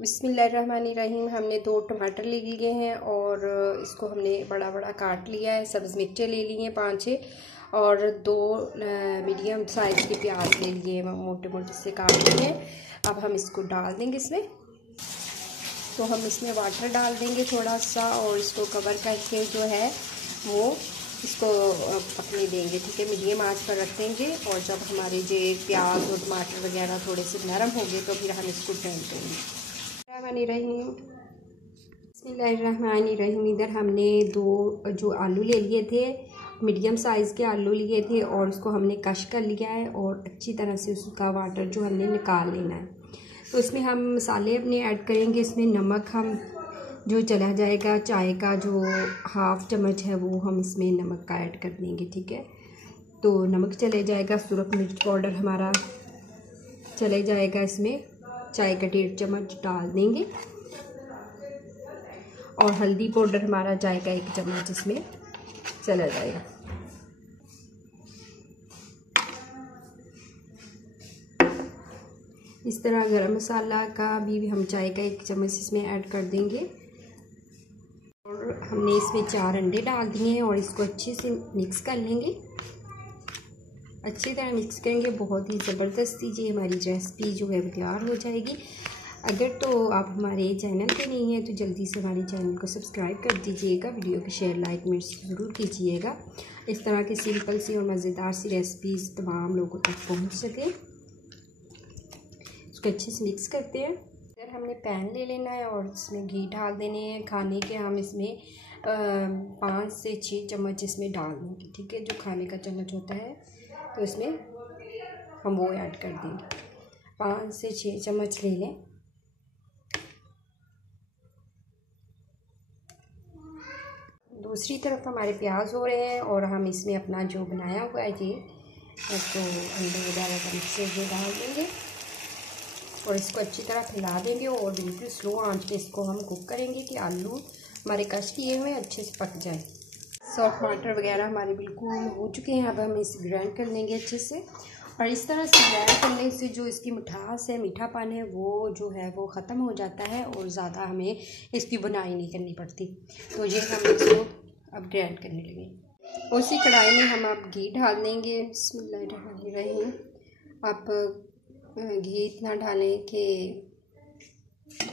बिस्मिल्लाहिर्रहमानिर्रहीम। हमने 2 टमाटर ले लिए हैं और इसको हमने बड़ा बड़ा काट लिया है। सब्ज़ मिर्चें ले ली हैं 5-6 और 2 मीडियम साइज़ के प्याज ले लिए हैं, मोटे मोटे से काट लिए हैं। अब हम इसको डाल देंगे इसमें। तो हम इसमें वाटर डाल देंगे थोड़ा सा और इसको कवर करके जो है वो इसको पकने देंगे। ठीक है, मीडियम आंच पर रख देंगे और जब हमारे जो प्याज और टमाटर वगैरह थोड़े से नरम हो गए तो फिर हम इसको फेंट देंगे। बिस्मिल्लाहिर्रहमानिर्रहीम। इधर हमने 2 जो आलू ले लिए थे, मीडियम साइज़ के आलू लिए थे और उसको हमने कश कर लिया है और अच्छी तरह से उसका वाटर जो हमने निकाल लेना है। तो इसमें हम मसाले अपने ऐड करेंगे। इसमें नमक हम जो चला जाएगा, चाय का जो 1/2 चम्मच है वो हम इसमें नमक का ऐड कर देंगे। ठीक है, तो नमक चले जाएगा। सुरख मिर्च पाउडर हमारा चले जाएगा, इसमें चाय का 1.5 चम्मच डाल देंगे और हल्दी पाउडर हमारा चाय का 1 चम्मच इसमें चला जाएगा। इस तरह गरम मसाला का भी हम चाय का 1 चम्मच इसमें ऐड कर देंगे और हमने इसमें 4 अंडे डाल दिए हैं और इसको अच्छे से मिक्स कर लेंगे। अच्छी तरह मिक्स करेंगे। बहुत ही ज़बरदस्ती जी हमारी रेसिपी जो है तैयार हो जाएगी। अगर तो आप हमारे चैनल पे नहीं हैं तो जल्दी से हमारे चैनल को सब्सक्राइब कर दीजिएगा। वीडियो को शेयर लाइक में ज़रूर कीजिएगा। इस तरह की सिंपल सी और मज़ेदार सी रेसिपीज़ तमाम लोगों तक पहुंच सके। इसको अच्छे से मिक्स करते हैं। फिर हमने पैन ले लेना है और इसमें घी डाल देने हैं। खाने के हम इसमें 5 से 6 चम्मच इसमें डाल देंगे। ठीक है, जो खाने का चम्मच होता है तो इसमें हम वो ऐड कर देंगे। 5 से 6 चम्मच ले लें। दूसरी तरफ हमारे प्याज हो रहे हैं और हम इसमें अपना जो बनाया हुआ है ये तो अंडे वगैरह का मिक्सचर जो डाल देंगे और इसको अच्छी तरह फैला देंगे और बिल्कुल स्लो आंच पे इसको हम कुक करेंगे कि आलू हमारे कश किए हुए अच्छे से पक जाए। सॉफ्ट टमाटर वगैरह हमारे बिल्कुल हो चुके हैं। अब हम इसे ग्राइंड कर लेंगे अच्छे से और इस तरह से ग्राइंड करने से जो इसकी मिठास है, मीठापन है, वो जो है वो ख़त्म हो जाता है और ज़्यादा हमें इसकी बुनाई नहीं करनी पड़ती। तो ये हम इसको अब ग्राइंड करने लगे। उसी कढ़ाई में हम अब घी डाल देंगे। बिस्मिल्लाहिर्रहमानिर्रहीम। आप घी इतना डालें कि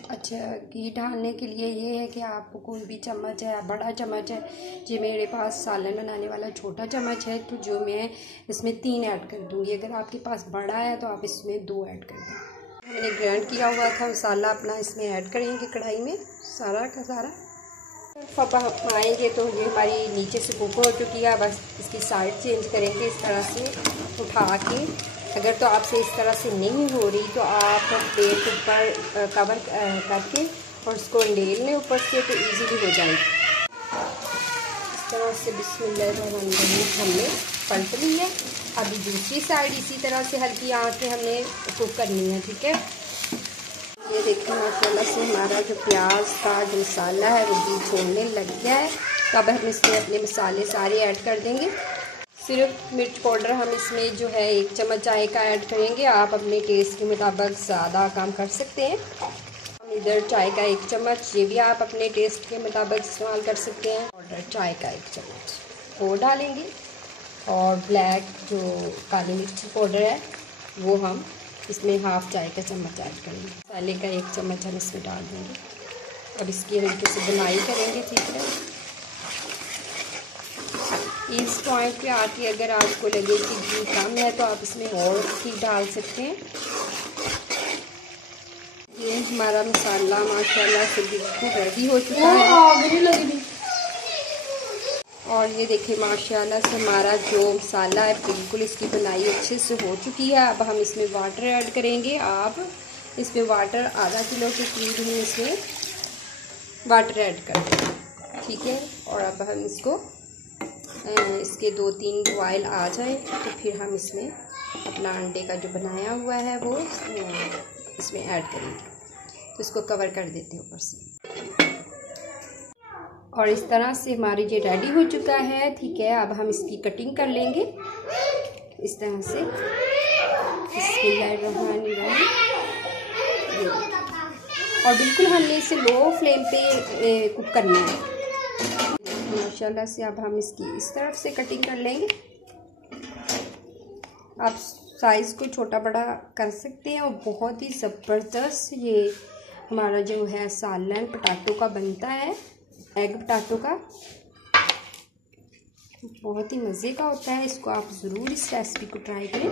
अच्छा, घी डालने के लिए ये है कि आपको कोई भी चम्मच है, बड़ा चम्मच है, जो मेरे पास सालन बनाने वाला छोटा चम्मच है तो जो मैं इसमें 3 ऐड कर दूंगी। अगर आपके पास बड़ा है तो आप इसमें 2 ऐड कर दें। मैंने ग्राइंड किया हुआ था मसाला अपना इसमें ऐड करेंगे कढ़ाई में सारा का सारा। अब हम आएंगे तो ये हमारी नीचे से कुक हो चुकी है। बस इसकी साइड चेंज करेंगे इस तरह से उठा के। अगर तो आपसे इस तरह से नहीं हो रही तो आप प्लेट ऊपर कवर करके और उसको अंडेल में ऊपर से तो इजीली हो जाएगी। इस तरह से बिस्मिल्लाहिर्रहमानिर्रहीम हमने पलट ली है। अभी दूसरी साइड इसी तरह से हल्की आंच में हमने कुक करनी है। ठीक है, ये देखिए माशाल्लाह से हमारा जो प्याज का जो मसाला है वो भी छोड़ने लग गया है। तो अब हम इसमें अपने मसाले सारे ऐड कर देंगे। सिर्फ मिर्च पाउडर हम इसमें जो है 1 चम्मच चाय का ऐड करेंगे। आप अपने टेस्ट के मुताबिक ज़्यादा काम कर सकते हैं। हम इधर चाय का 1 चम्मच, ये भी आप अपने टेस्ट के मुताबिक इस्तेमाल कर सकते हैं। पाउडर चाय का 1 चम्मच वो डालेंगे और ब्लैक जो काली मिर्ची पाउडर है वो हम इसमें 1/2 चाय का चम्मच ऐड करेंगे। मसाले का 1 चम्मच हम इसमें डाल देंगे। अब इसकी हल्के से बुनाई करेंगे। ठीक है, इस पॉइंट पे आके अगर आपको लगे कि घी कम है तो आप इसमें और घी डाल सकते हैं। ये हमारा मसाला माशाल्लाह से बिल्कुल रेडी हो चुका है और ये देखिए माशाल्लाह से हमारा जो मसाला है बिल्कुल इसकी बनाई अच्छे से हो चुकी है। अब हम इसमें वाटर ऐड करेंगे। आप इसमें वाटर आधा किलो के करीब हम इसमें वाटर ऐड कर देंगे। ठीक है, और अब हम इसको इसके 2-3 बॉयल आ जाए तो फिर हम इसमें अपना अंडे का जो बनाया हुआ है वो इसमें ऐड करेंगे। तो इसको कवर कर देते हैं ऊपर से और इस तरह से हमारी ये रेडी हो चुका है। ठीक है, अब हम इसकी कटिंग कर लेंगे इस तरह से। बिस्मिल्लाहिर्रहमानिर्रहीम। और बिल्कुल हमने इसे लो फ्लेम पे कुक करना है। माशाल्लाह से अब हम इसकी इस तरफ से कटिंग कर लेंगे। आप साइज़ को छोटा बड़ा कर सकते हैं और बहुत ही ज़बरदस्त ये हमारा जो है सालन पटाटो का बनता है, एग पटाटो का, बहुत ही मज़े का होता है। इसको आप ज़रूर इस रेसिपी को ट्राई करें।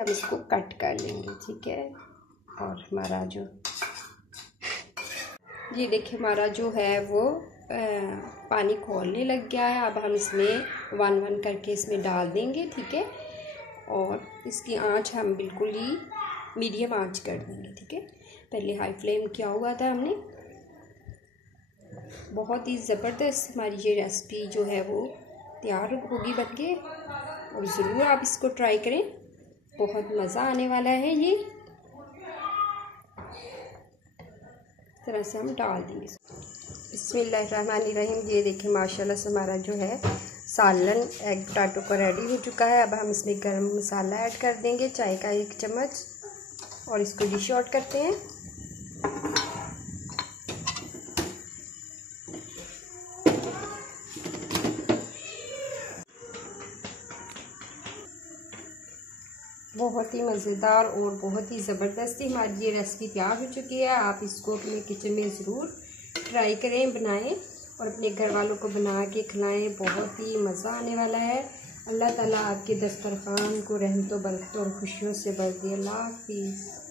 अब इसको कट कर लेंगे, ठीक है। और हमारा जो ये देखिए हमारा जो है वो पानी खोलने लग गया है। अब हम इसमें वन वन करके इसमें डाल देंगे, ठीक है। और इसकी आंच हम बिल्कुल ही मीडियम आंच कर देंगे, ठीक है। पहले हाई फ्लेम किया हुआ था हमने। बहुत ही ज़बरदस्त हमारी ये रेसिपी जो है वो तैयार होगी बनके, और ज़रूर आप इसको ट्राई करें, बहुत मज़ा आने वाला है। ये इस तरह से हम डाल देंगे। बिस्मिल्लाहिर्रहमानिर्रहीम। ये देखिए माशाल्लाह से हमारा जो है सालन एग पटाटो का रेडी हो चुका है। अब हम इसमें गरम मसाला ऐड कर देंगे, चाय का 1 चम्मच, और इसको डिश आउट करते हैं। बहुत ही मज़ेदार और बहुत ही ज़बरदस्ती हमारी ये रेसिपी तैयार हो चुकी है। आप इसको अपने किचन में ज़रूर ट्राई करें, बनाएं और अपने घर वालों को बना के खिलाएं। बहुत ही मज़ा आने वाला है। अल्लाह ताला आपके दस्तरखान को रहमतों बरकतों और खुशियों से भर दे। अल्लाह हाफिज़।